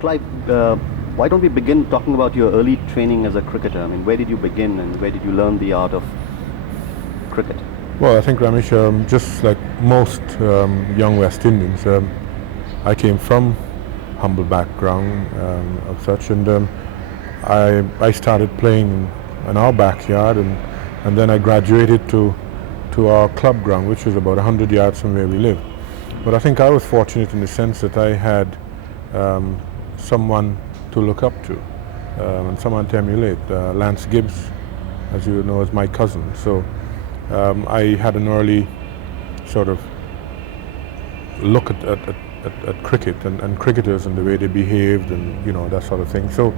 Clive, why don't we begin talking about your early training as a cricketer? I mean, where did you begin and where did you learn the art of cricket? Well, I think, Ramesh, just like most young West Indians, I came from humble background of such, and I started playing in our backyard, and then I graduated to our club ground, which was about 100 yards from where we live. But I think I was fortunate in the sense that I had someone to look up to and someone to emulate. Lance Gibbs, as you know, is my cousin. So I had an early sort of look at cricket and cricketers and the way they behaved and that sort of thing. So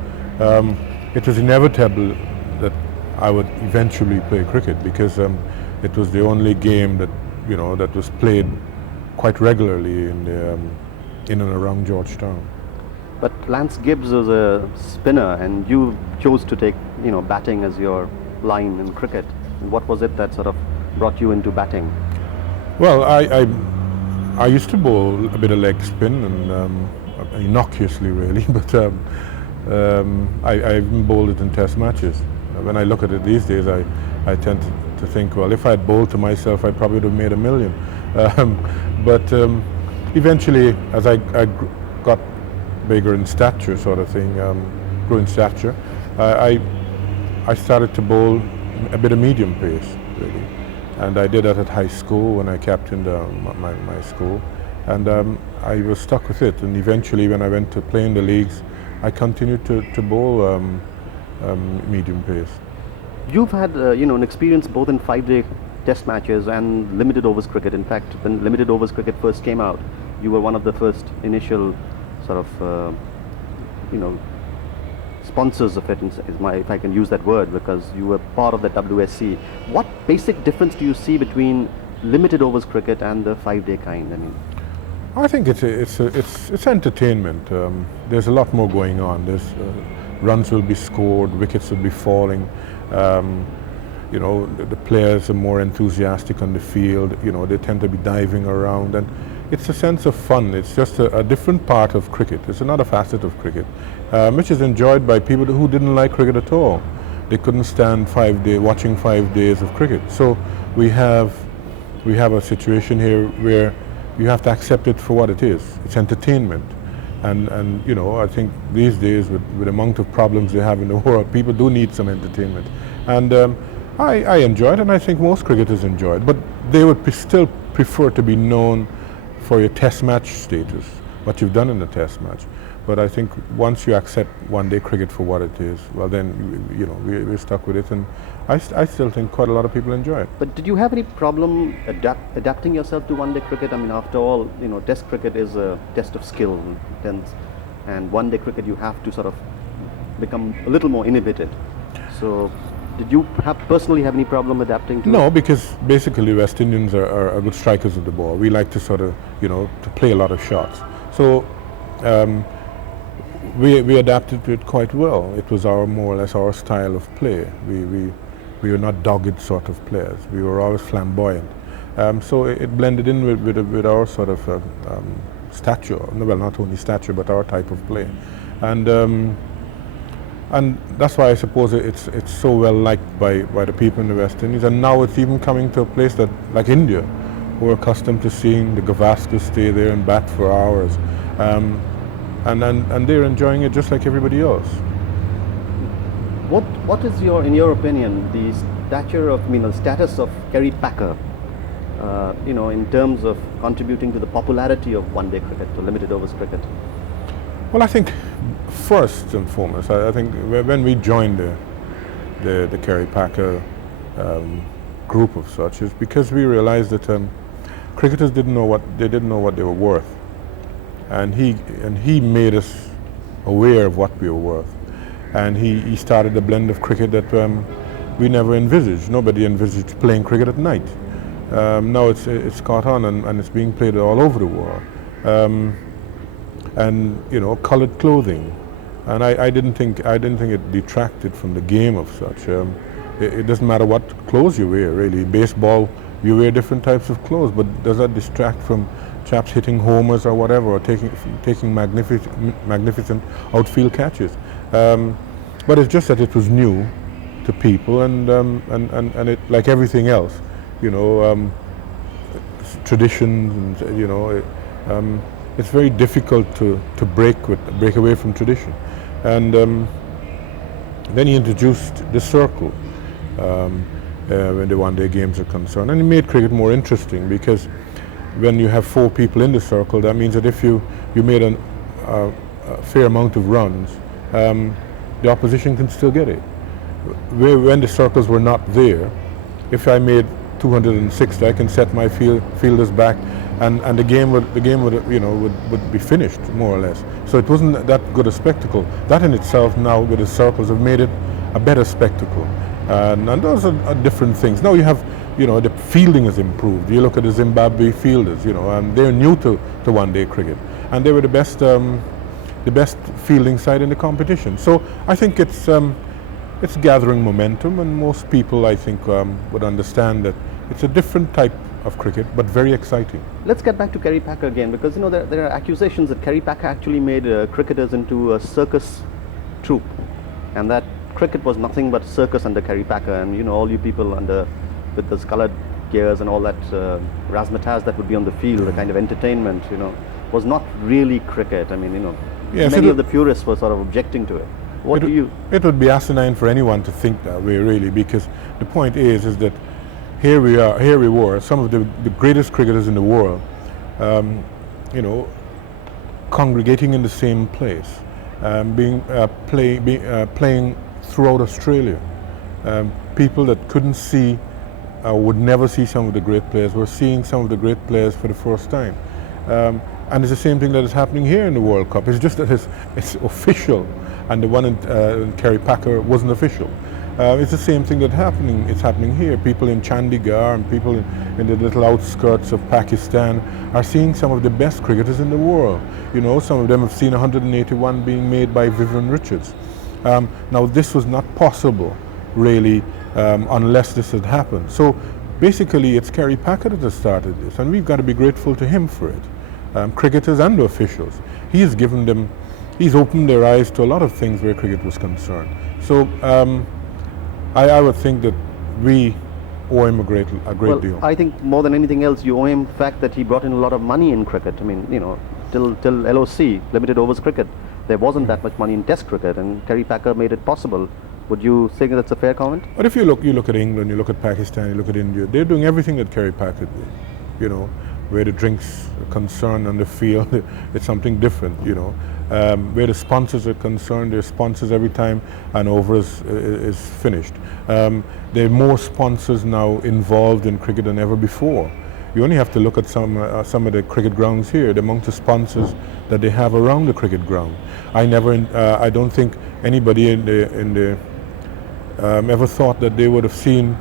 it was inevitable that I would eventually play cricket because it was the only game that that was played quite regularly in and around Georgetown. But Lance Gibbs was a spinner, and you chose to take batting as your line in cricket. And what was it that sort of brought you into batting? Well, I used to bowl a bit of leg spin, and innocuously really, but I even bowled it in test matches. When I look at it these days, I tend to think, well, if I'd bowled to myself, I probably would have made $1 million. But eventually, as I got bigger in stature, sort of thing, grew in stature, I started to bowl a bit of medium pace, really. And I did that at high school when I captained my school, and I was stuck with it. And eventually, when I went to play in the leagues, I continued to bowl medium pace. You've had an experience both in 5-day test matches and limited overs cricket. In fact, when limited overs cricket first came out, you were one of the first initial sort of sponsors of it, if I can use that word, because you were part of the WSC. What basic difference do you see between limited overs cricket and the 5-day kind? I mean, I think it's entertainment. There's a lot more going on. There's runs will be scored, wickets will be falling. The players are more enthusiastic on the field. They tend to be diving around, and it's a sense of fun. It's just a different part of cricket. It's another facet of cricket, which is enjoyed by people who didn't like cricket at all. They couldn't stand watching 5 days of cricket. So we have a situation here where you have to accept it for what it is. It's entertainment, and I think these days with the amount of problems they have in the world, people do need some entertainment, and I enjoy it, and I think most cricketers enjoy it. But they would still prefer to be known for your test match status, what you've done in the test match. But I think once you accept one-day cricket for what it is, well then, we're stuck with it, and I still think quite a lot of people enjoy it. But did you have any problem adapting yourself to one-day cricket? I mean, after all, test cricket is a test of skill, and one-day cricket you have to sort of become a little more inhibited. So did you personally have any problem adapting to No, it? because basically West Indians are good strikers of the ball. We like to sort of, to play a lot of shots. So we adapted to it quite well. It was more or less our style of play. We were not dogged sort of players. We were always flamboyant. So it blended in with our sort of stature. Well, not only stature, but our type of play. And that's why I suppose it's so well liked by the people in the West Indies. And now it's even coming to a place that, like India, who are accustomed to seeing the Gavaskars stay there and bat for hours. And they're enjoying it just like everybody else. What is in your opinion, the status of Kerry Packer, in terms of contributing to the popularity of one-day cricket, to limited overs cricket? Well, I think first and foremost, I think when we joined the Kerry Packer group of such, is because we realized that cricketers didn't know what they were worth, and he made us aware of what we were worth, and he started a blend of cricket that we never envisaged. Nobody envisaged playing cricket at night. Now it's caught on, and it's being played all over the world. And colored clothing, and I didn't think it detracted from the game of such. It doesn't matter what clothes you wear, really. Baseball, you wear different types of clothes, but does that distract from chaps hitting homers or whatever, or taking magnificent outfield catches. But it's just that it was new to people, and it, like everything else, you know, traditions, and you know, it's very difficult to break away from tradition. And then he introduced the circle when the one-day games are concerned, and he made cricket more interesting, because when you have 4 people in the circle, that means that if you made a fair amount of runs, the opposition can still get it. When the circles were not there, if I made 260, I can set my fielders back, and the game would you know would be finished more or less. So it wasn't that good a spectacle. That in itself now with the circles have made it a better spectacle, and those are different things. Now you have, you know, the fielding has improved. You look at the Zimbabwe fielders, you know, and they're new to one-day cricket, and they were the best fielding side in the competition. So I think it's gathering momentum, and most people, I think, would understand that it's a different type of cricket, but very exciting. Let's get back to Kerry Packer again, because you know there are accusations that Kerry Packer actually made cricketers into a circus troupe, and that cricket was nothing but circus under Kerry Packer, and you know, all you people with those coloured gears and all that razzmatazz that would be on the field, the kind of entertainment, you know, was not really cricket. I mean, you know, yes, many of the purists were sort of objecting to it. It would be asinine for anyone to think that way, really, because the point is that here we were, some of the greatest cricketers in the world, you know, congregating in the same place, playing throughout Australia. People that couldn't see, would never see some of the great players, were seeing some of the great players for the first time. And it's the same thing that is happening here in the World Cup. It's just that it's official, and the one in Kerry Packer wasn't official. It's the same thing it's happening here. People in Chandigarh and people in the little outskirts of Pakistan are seeing some of the best cricketers in the world. You know, some of them have seen 181 being made by Viv Richards. Now this was not possible, really, unless this had happened. So basically it's Kerry Packer that has started this, and we've got to be grateful to him for it. Cricketers and the officials. He's opened their eyes to a lot of things where cricket was concerned. So I would think that we owe him a great deal. I think more than anything else, you owe him the fact that he brought in a lot of money in cricket. I mean, you know, till LOC, limited overs cricket, there wasn't that much money in Test cricket, and Kerry Packer made it possible. Would you say that's a fair comment? But if you look at England, you look at Pakistan, you look at India, they're doing everything that Kerry Packer did. You know, where the drinks are concerned on the field, it's something different, you know. Where the sponsors are concerned, there's sponsors every time an over is finished. There are more sponsors now involved in cricket than ever before. You only have to look at some of the cricket grounds here, the amount of sponsors that they have around the cricket ground. I don't think anybody ever thought that they would have seen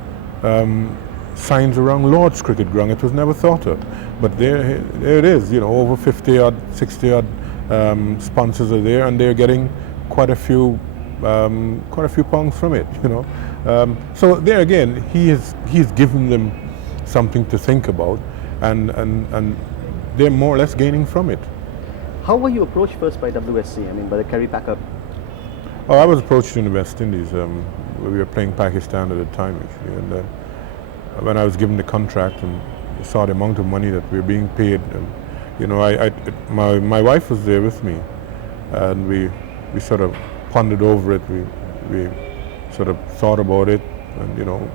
signs around Lord's cricket ground. It was never thought of, but there it is. You know, over 50 odd, 60 odd sponsors are there, and they're getting quite a few pounds from it. You know, so there again, he's given them something to think about, and they're more or less gaining from it. How were you approached first by WSC? I mean, by the Kerry Packer? Oh, I was approached in the West Indies. We were playing Pakistan at the time, actually, and when I was given the contract and saw the amount of money that we were being paid, you know, my wife was there with me, and we sort of pondered over it. We sort of thought about it, and you know,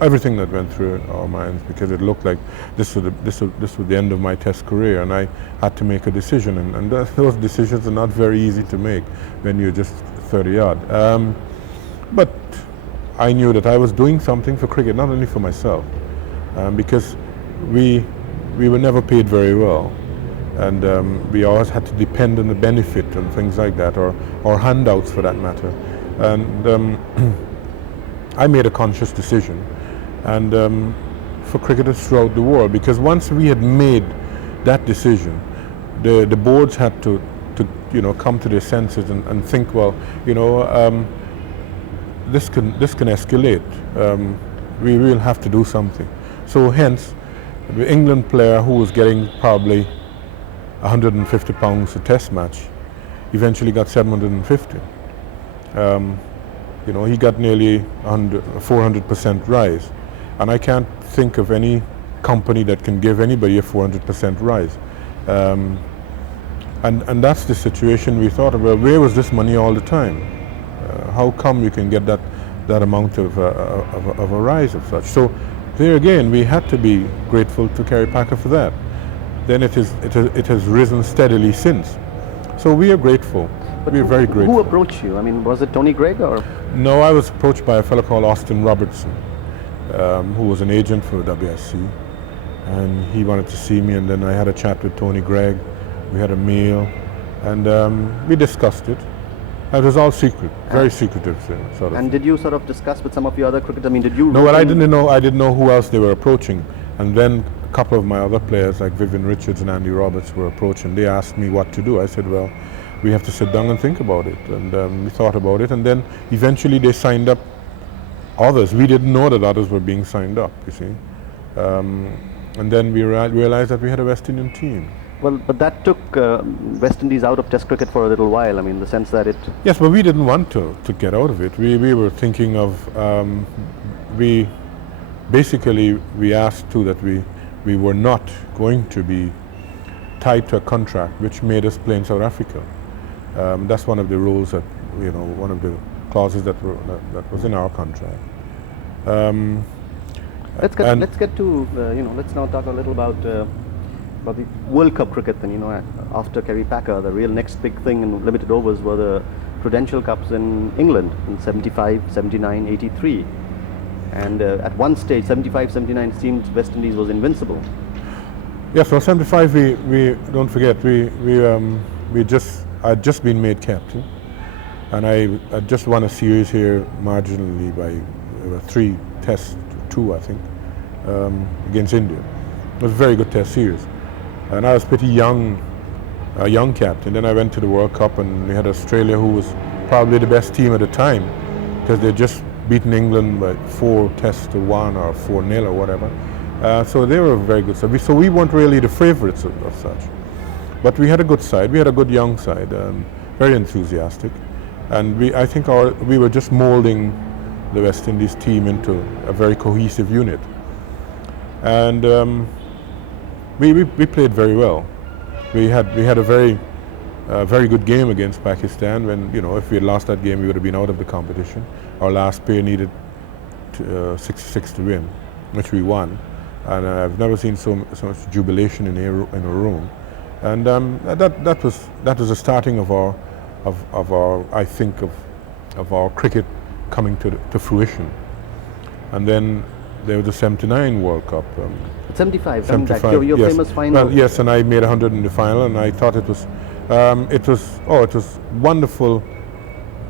everything that went through our minds, because it looked like this was the end of my Test career, and I had to make a decision, and those decisions are not very easy to make when you're just 30 odd. But I knew that I was doing something for cricket, not only for myself, because we were never paid very well, and we always had to depend on the benefit and things like that, or handouts for that matter. And I made a conscious decision, and for cricketers throughout the world, because once we had made that decision, the boards had to you know, come to their senses and think, well, you know, this can escalate. We will have to do something. So hence, the England player who was getting probably 150 pounds a test match eventually got 750. You know, he got nearly 400% rise. And I can't think of any company that can give anybody a 400% rise. And that's the situation we thought of. Well, where was this money all the time? How come you can get that amount of a rise of such? So there again, we had to be grateful to Kerry Packer for that. Then it has risen steadily since. So we are grateful. But we are very grateful. Who approached you? I mean, was it Tony Greig or? No, I was approached by a fellow called Austin Robertson, who was an agent for WSC, and he wanted to see me, and then I had a chat with Tony Greig. We had a meal, and we discussed it. It was all secret, very secretive sort of. And did you sort of discuss with some of your other cricketers? I mean, did you? No, well, I didn't know who else they were approaching, and then a couple of my other players like Viv Richards and Andy Roberts were approaching. They asked me what to do. I said, well, we have to sit down and think about it, and we thought about it, and then eventually they signed up others. We didn't know that others were being signed up, you see, and then we realized that we had a West Indian team. Well, but that took West Indies out of Test cricket for a little while. I mean, in the sense that it. Yes, but we didn't want to get out of it. We were thinking of we asked too that we were not going to be tied to a contract which made us play in South Africa. That's one of the rules that, you know, one of the clauses that was in our contract. Let's get to you know, let's now talk a little about the World Cup cricket. Then, you know, after Kerry Packer, the real next big thing in limited overs were the Prudential Cups in England in 75, 79, 83. And at one stage, 75, 79 seemed West Indies was invincible. Yes, well, 75, we don't forget, I'd just been made captain, and I just won a series here marginally by 3 tests, 2 I think, against India. It was a very good test series, and I was pretty young, a young captain. Then I went to the World Cup, and we had Australia, who was probably the best team at the time, because they'd just beaten England by 4 tests to 1 or 4-0 or whatever. So they were very good. So we weren't really the favourites of such. But we had a good side. We had a good young side, very enthusiastic. And I think we were just moulding the West Indies team into a very cohesive unit. And we played very well. We had a very good game against Pakistan. When, you know, if we had lost that game, we would have been out of the competition. Our last pair needed 66 to win, which we won. And I've never seen so much jubilation in a room. And that was the starting of our I think of our cricket coming to fruition. And then there was the 79 World Cup. 75, 75, your yes. famous final. Well, yes, and I made 100 in the final, and I thought it was wonderful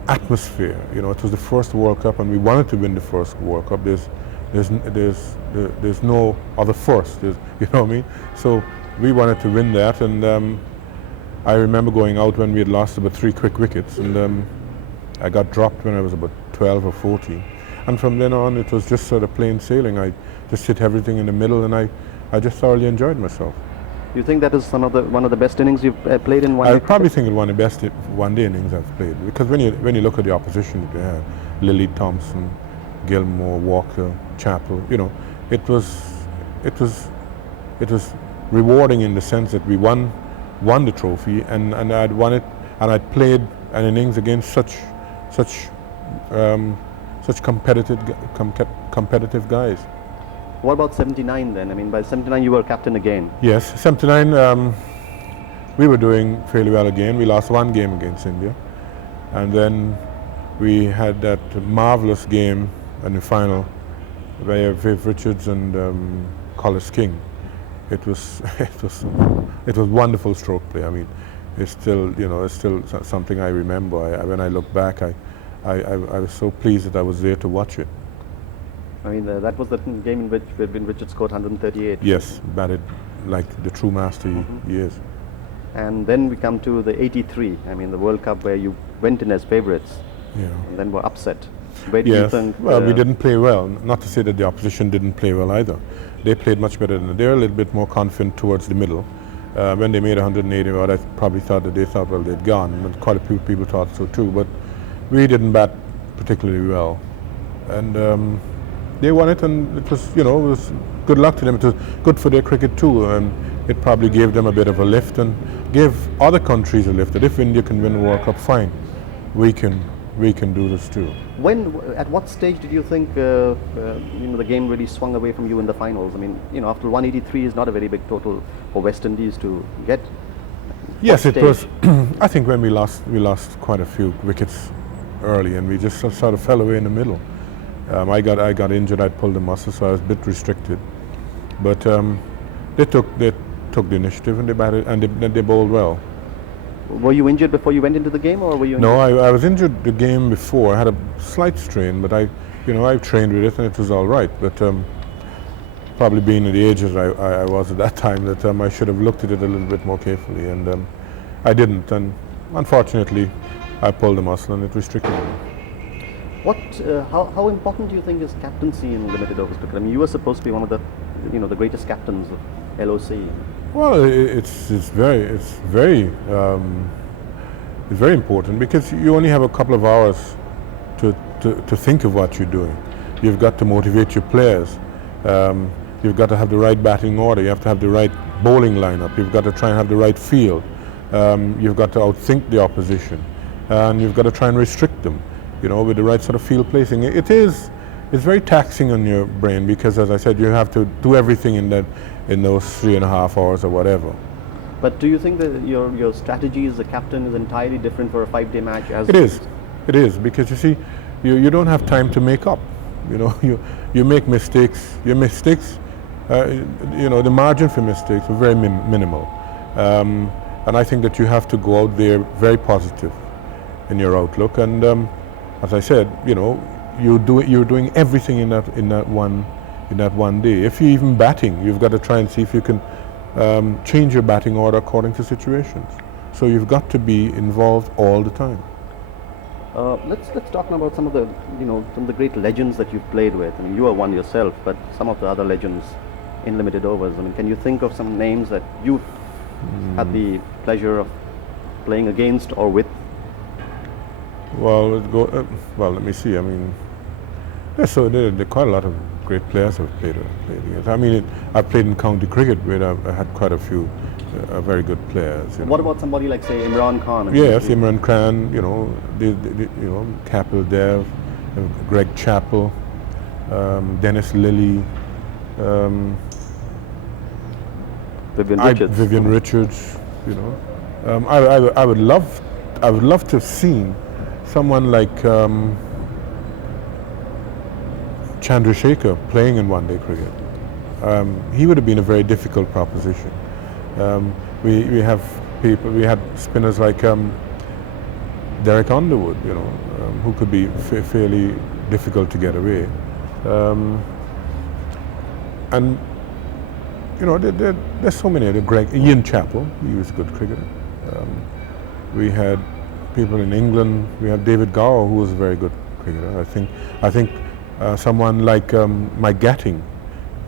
atmosphere. You know, it was the first World Cup, and we wanted to win the first World Cup. There's no other first. You know what I mean? So we wanted to win that, and I remember going out when we had lost about 3 quick wickets, and I got dropped when I was about 12 or 14. And from then on, it was just sort of plain sailing. I just hit everything in the middle, and I just thoroughly enjoyed myself. You think that is one of the best innings you've played in one day? I probably think it's one of the best one-day innings I've played, because when you look at the opposition that we had, Lilly, Thompson, Gilmore, Walker, Chappell, you know, it was rewarding in the sense that we won the trophy, and I'd won it, and I'd played an innings against such competitive guys. What about 79 then? I mean, by 79 you were captain again. Yes, 79 we were doing fairly well again. We lost 1 game against India, and then we had that marvelous game in the final where Viv Richards and Collis King. It was wonderful stroke play. I mean, it's still something I remember. When I look back, I was so pleased that I was there to watch it. I mean, that was the game in which Viv Richards scored 138. Yes, batted like the true master he is. And then we come to the 83. I mean, the World Cup where you went in as favourites, Yeah. and then were upset. Where do you Yes. think? Well, we didn't play well. Not to say that the opposition didn't play well either. They played much better than they're a little bit more confident towards the middle. When they made 180, well, I probably thought that they thought, well, they'd gone, and quite a few people thought so too. But we didn't bat particularly well, and they won it, and it was, it was good luck to them. It was good for their cricket too, and it probably gave them a bit of a lift and gave other countries a lift. That if India can win the World Cup, fine, we can do this too. At what stage did you think the game really swung away from you in the finals? I mean, after 183 is not a very big total for West Indies to get. Yes, it was. I think when we lost quite a few wickets early, and we just sort of fell away in the middle. I got injured. I pulled a muscle, so I was a bit restricted. But they took the initiative, and they batted, and they bowled well. Were you injured before you went into the game, or were you? No, I was injured the game before. I had a slight strain, but I trained with it, and it was all right. But probably being at the age as I was at that time, that I should have looked at it a little bit more carefully, and I didn't. And unfortunately, I pulled a muscle, and it restricted me. How important do you think is captaincy in limited overs cricket? I mean, you were supposed to be one of the, the greatest captains of LOC. Well, it's very important, because you only have a couple of hours to think of what you're doing. You've got to motivate your players. You've got to have the right batting order. You have to have the right bowling lineup. You've got to try and have the right field. You've got to outthink the opposition, and you've got to try and restrict them, with the right sort of field placing. It's very taxing on your brain, because, as I said, you have to do everything in those 3.5 hours or whatever. But do you think that your strategy as a captain is entirely different for a 5-day match? It is, because you see, you don't have time to make up. You make mistakes. Your mistakes, the margin for mistakes are very minimal, and I think that you have to go out there very positive in your outlook. And as I said, you're doing everything in that one day. If you're even batting, you've got to try and see if you can change your batting order according to situations. So you've got to be involved all the time. Let's talk about some of the great legends that you've played with. I mean, you are one yourself, but some of the other legends in limited overs. I mean, can you think of some names that you've had the pleasure of playing against or with? Well, let me see. I mean, there are quite a lot of great players I've played against. I mean, I've played in county cricket where I had quite a few very good players. What about somebody like, say, Imran Khan? I mean, yes, Imran Khan. Kapil Dev, Greg Chappell, Dennis Lilly, Vivian Richards. I would love to have seen someone like Chandrasekhar playing in one-day cricket. He would have been a very difficult proposition. We had spinners like Derek Underwood, who could be fairly difficult to get away. And there's so many. Ian Chappell, he was a good cricketer. We had people in England. We had David Gower, who was a very good cricketer. I think someone like Mike Gatting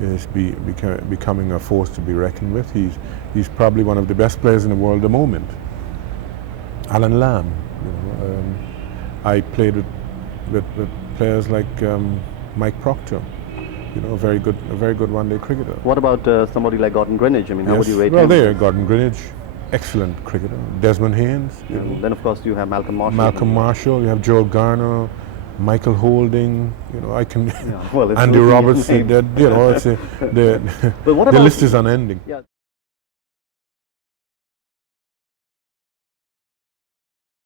is becoming a force to be reckoned with. He's probably one of the best players in the world at the moment. Alan Lamb. I played with players like Mike Proctor. A very good one-day cricketer. What about somebody like Gordon Greenidge? I mean, how would you rate him? Well, there, Gordon Greenidge, excellent cricketer. Desmond Haynes. Then, of course, you have Malcolm Marshall. You have Joe Garner, Michael Holding. Andy really Robertson. The list is unending. But what about the list is unending. Yeah.